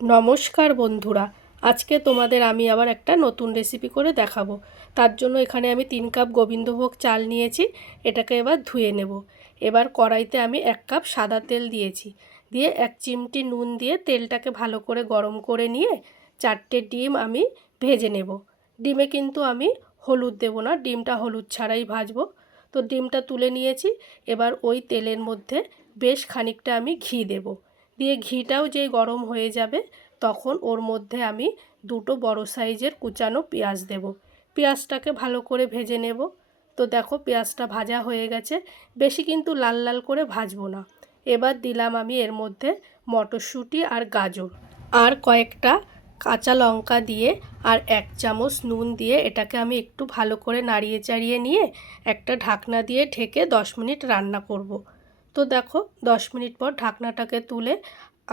নমস্কার বন্ধুরা, আজকে তোমাদের আমি আবার একটা নতুন রেসিপি করে দেখাবো। তার জন্য এখানে আমি 3 কাপ গোবিন্দভোগ চাল নিয়েছি। এটাকে এবার ধুয়ে নেব। এবার কড়াইতে আমি 1 কাপ সাদা তেল দিয়েছি, দিয়ে 1 চিমটি নুন দিয়ে তেলটাকে ভালো করে গরম করে নিয়ে 4টে ডিম আমি ভেজে নেব। ডিমে কিন্তু আমি হলুদ দেব না, ডিমটা হলুদ ছাড়াই ভাজবো। তো ডিমটা তুলে নিয়েছি। এবার ওই তেলের মধ্যে বেশ খানিকটা আমি ঘি দেব। দিয়ে ঘিটাও যেই গরম হয়ে যাবে তখন ওর মধ্যে আমি 2টো বড় সাইজের কুচানো পেঁয়াজ দেব। পেঁয়াজটাকে ভালো করে ভেজে নেব। তো দেখো পেঁয়াজটা ভাজা হয়ে গেছে, বেশি কিন্তু লাল লাল করে ভাজবো না। এবার দিলাম আমি এর মধ্যে মটরশুঁটি আর গাজর আর কয়েকটা কাঁচা লঙ্কা দিয়ে আর 1 চামচ নুন দিয়ে এটাকে আমি একটু ভালো করে নাড়িয়ে চাড়িয়ে নিয়ে একটা ঢাকনা দিয়ে ঢেকে 10 মিনিট রান্না করব। তো দেখো 10 মিনিট পর ঢাকনাটাকে তুলে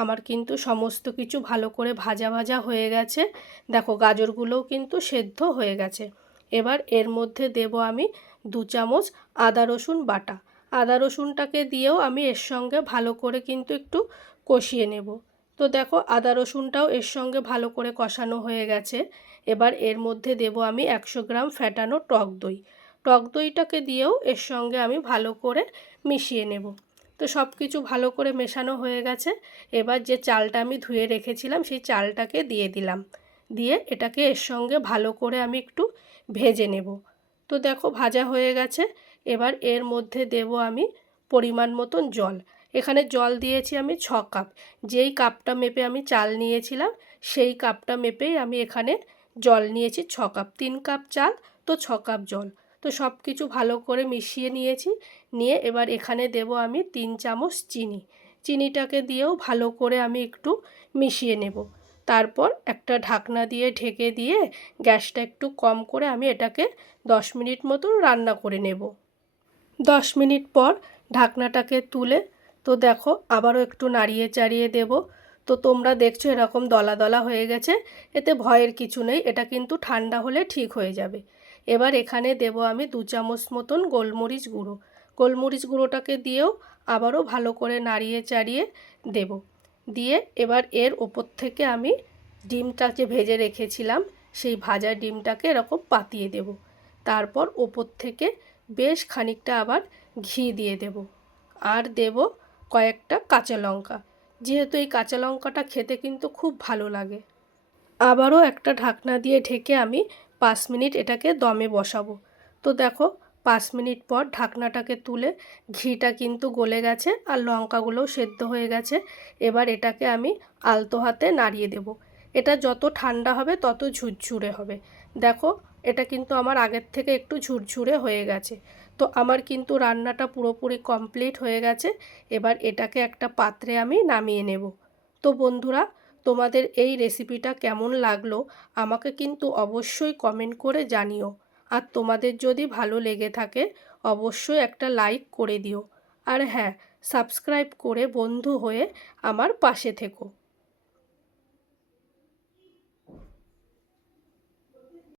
আমার কিন্তু সমস্ত কিছু ভালো করে ভাজা ভাজা হয়ে গেছে। দেখো গাজরগুলোও কিন্তু সেদ্ধ হয়ে গেছে। এবার এর মধ্যে দেব আমি 2 চামচ আদা রসুন বাটা। আদা রসুনটাকে দিয়েও আমি এর সঙ্গে ভালো করে কিন্তু একটু কষিয়ে নেব। তো দেখো আদা রসুনটাও এর সঙ্গে ভালো করে কষানো হয়ে গেছে। এবার এর মধ্যে দেব আমি 100 গ্রাম ফ্যাটানো টক দই। টক দইটাকে দিয়েও এর সঙ্গে আমি ভালো করে মিশিয়ে নেব। তো সব কিছু ভালো করে মেশানো হয়ে গেছে। এবার যে চালটা আমি ধুয়ে রেখেছিলাম সেই চালটাকে দিয়ে দিলাম, দিয়ে এটাকে এর সঙ্গে ভালো করে আমি একটু ভেজে নেব। তো দেখো ভাজা হয়ে গেছে। এবার এর মধ্যে দেব আমি পরিমাণ মতন জল। এখানে জল দিয়েছি আমি 6 কাপ। যেই কাপটা মেপে আমি চাল নিয়েছিলাম সেই কাপটা মেপেই আমি এখানে জল নিয়েছি 6 কাপ। 3 কাপ চাল তো 6 কাপ জল। তো সব কিছু ভালো করে মিশিয়ে নিয়েছি। নিয়ে এবার এখানে দেব আমি 3 চামচ চিনি। চিনিটাকে দিয়েও ভালো করে আমি একটু মিশিয়ে নেব। তারপর একটা ঢাকনা দিয়ে ঢেকে দিয়ে গ্যাসটা একটু কম করে আমি এটাকে 10 মিনিট মতন রান্না করে নেব। 10 মিনিট পর ঢাকনাটাকে তুলে তো দেখো আবারও একটু নাড়িয়ে চাড়িয়ে দেব। তো তোমরা দেখছো এরকম দলা দলা হয়ে গেছে, এতে ভয়ের কিছু নেই, এটা কিন্তু ঠান্ডা হলে ঠিক হয়ে যাবে। এবার এখানে দেব আমি 2 চামচ মতন গোলমরিচ গুঁড়ো। গোলমরিচ গুঁড়োটাকে দিয়েও আবারও ভালো করে নাড়িয়ে চাড়িয়ে দেব। দিয়ে এবার এর ওপর থেকে আমি ডিমটা যে ভেজে রেখেছিলাম সেই ভাজা ডিমটাকে এরকম পাতিয়ে দেব। তারপর ওপর থেকে বেশ খানিকটা আবার ঘি দিয়ে দেব। আর দেব কয়েকটা কাঁচা লঙ্কা, যেহেতু এই কাঁচা লঙ্কাটা খেতে কিন্তু খুব ভালো লাগে। আবারও একটা ঢাকনা দিয়ে ঢেকে আমি 5 মিনিট এটাকে দমে বসাবো। তো দেখো 5 মিনিট পর ঢাকনাটাকে তুলে ঘিটা কিন্তু গলে গেছে আর লঙ্কাগুলোও সেদ্ধ হয়ে গেছে। এবার এটাকে আমি আলতো হাতে নাড়িয়ে দেব। এটা যত ঠান্ডা হবে তত ঝুরঝুরে হবে। দেখো এটা কিন্তু আমার আগের থেকে একটু ঝুরঝুরে হয়ে গেছে। তো আমার কিন্তু রান্নাটা পুরোপুরি কমপ্লিট হয়ে গেছে। এবার এটাকে একটা পাত্রে আমি নামিয়ে নেব। তো বন্ধুরা, তোমাদের এই রেসিপিটা কেমন লাগলো আমাকে কিন্তু অবশ্যই কমেন্ট করে জানিও। আর তোমাদের যদি ভালো লেগে থাকে অবশ্যই একটা লাইক করে দিও। আর হ্যাঁ, সাবস্ক্রাইব করে বন্ধু হয়ে আমার পাশে থেকো।